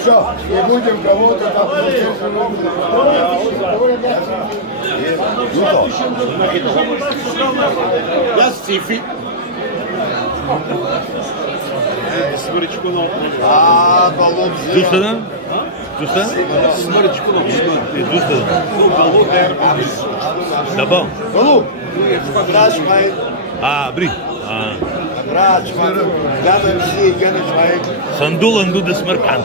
Все, и будем кого-то там. Я Стифи. Голубцы. Дустадан? Дустан? Дустадан. Дабал. Голуб. Рачмай. Бри. Рачмай. Ганамси, Ганамай. Сандул анду десмаркан.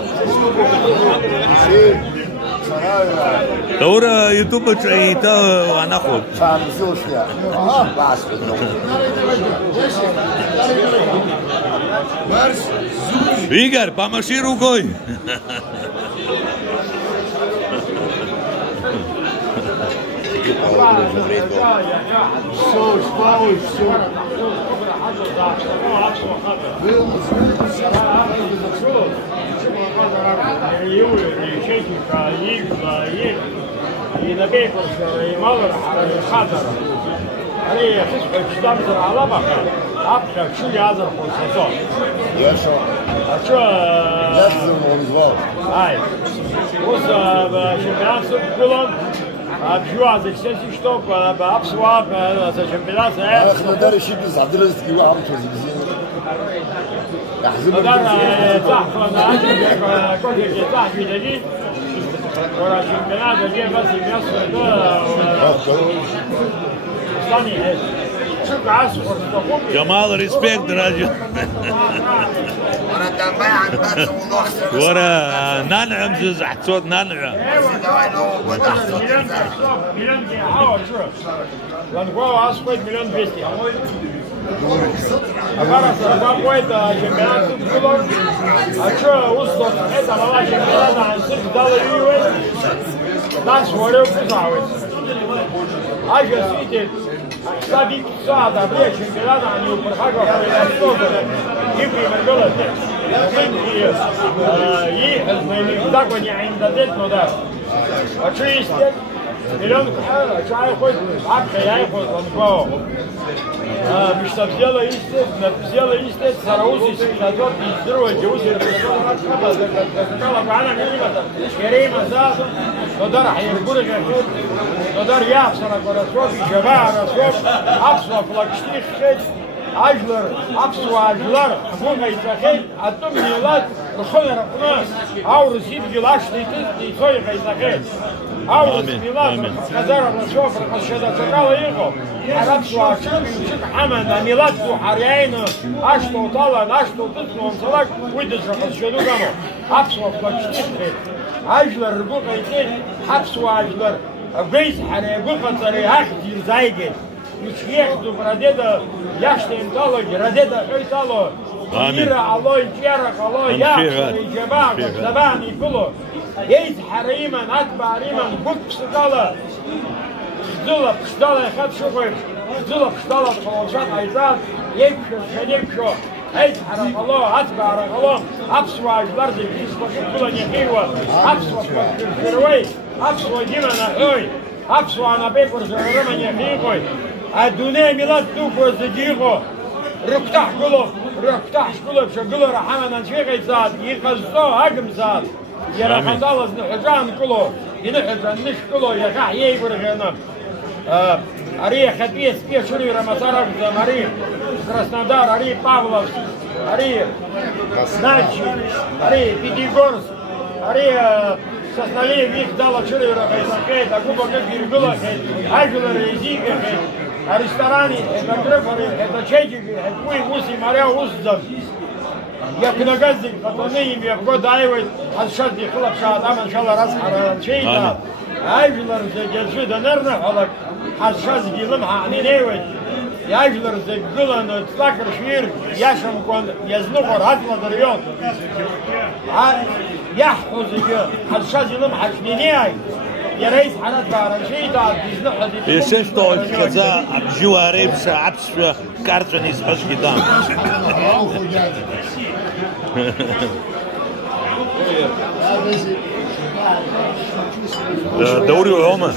Таура ютуба чаита анаход. Игорь, помаши рукой. Все, спал, все. И на бейку и мало хатара. Они что على بقى. أبشر شو يعذر خصوصا. Я что? А что? Я же звал. Ай. Вот чемпионат было. Обжуа за все что обсвап за чемпионат. Ах, надо решить задрать его авто. Надо захватать. Как это так видели? Ora чемпионат где вас мясо Джамал, респект, радио. ورا ننعم زعت صوت ننعم. Agora só vai dar campeonato de futebol. Achou o só essa lá campeonato na cidade de Rio. Das fora o pessoal. Aí já se sabe que só da vez campeonato no Portugal foi a toda. E primeiro и так они عند но да. А что есть? Миллион чай хоть, я хоть ланго. مش تبذله يستد نبذله يستد سراوسي سكتات يزرو الجوزي كلام معنا كريمة زاد قدر حيرقول غير قدر يحصل كراسوف جماعة راسوف أبصر فلاكشتيخ خد أجلر أبصر أجلر حكومة يتخيل أتم ميلاد رخون رقناس أو رسيب جلاش تيتوي يتخيل أو ميلاد قدر راسوف رقشدة تقال يقو عرب سواكشن يمشك حمد ميلاد دو حريين أشتو طالا أشتو تطلو انصلاك ويدش رقشدو قامو أبصر فلاكشتيخ خد أجلر رقوق يتخيل حبسوا أجلر أبقيس حريقو قطري هاكتير زايقين يشيخدو برديدا ياشتين طالو جرديدا خي طالو يرى الله يجيرك الله ياخد يجباك زباني كله يز حريما أتبع ريما بوكس طالو خدولا بشتالا يخد شوكوش خدولا بشتالا بخلوشات عيزات يبشو شنيبشو يز حرق الله أتبع رق الله أبسوا أجلار زي بجسبك كله نحيوة أبسوا فروي أبسوا ديما نحوي أبسوا أنا بيكور زرما نحيوي الدنيا ميلاد دوكو زديغو ركتح كله بشغله رحمة نشيغي زاد يقصدو هجم زاد يرخطالز نحجان كله ينحجان نش كله يقع يبر غنم أري خطية سبيه شري رمسارов أري Краснодар أري Павловск أري Начи أري Пятигорск أري Сосновей вих дала шрي рахайсакет а куба как гиргула ажула резика а рестораны это грефоры это чайки это куй уси моря уздав я кнагазик патоны им я годаивает а сейчас дихла шадам иншалла раз чейта ажула держи да нервно халак а сейчас гилым ханиневит яжлар зэггыла но тлакар швир яшам кон язнухор хатла дарьон а яхуз ё хашазилым хашниней يا ريس حنات بارا شيء تعال بيزنح دي يشش طول كذا بجواري بساعبس كارتون يسحش قدام دوري وعومة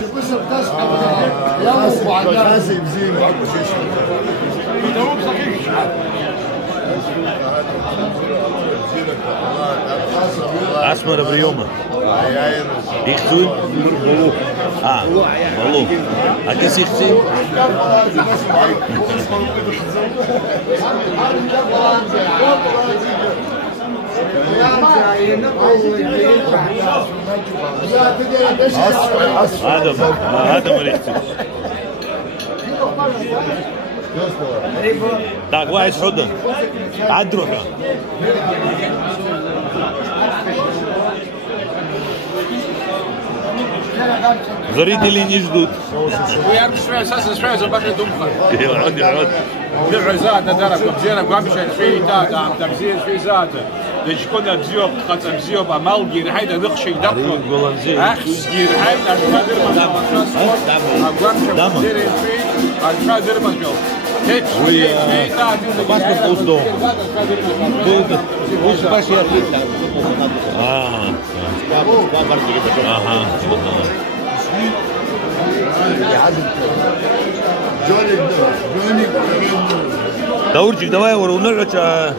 أسمر بريومة يخزون ملو ملو أكيس يخزون هذا مريحتي Так, واحد حضن عد روحه زريد اللي يجدود ويعرف شوية أساسا زباقي دمخة يقعد بالعزات درب بزينا قام شيء في تاع عم تبزير في ذاته ليش كنا بزيوب خاطر بزيوب عمال جير هيدا نخشي دقه أخس جير هيدا قادر ما قام شيء في قادر ما جو هيك في تاع بس بتوصلوا وش باش يريد دورجك دواء ونرجع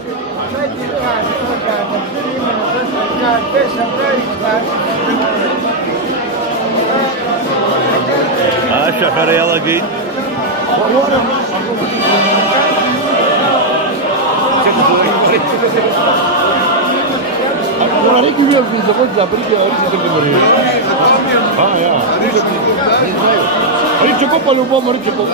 شحر يلا قيد أنا ريكي بيا في زمان زابريكي أريد تكمل يا ريت تكمل ريت تكمل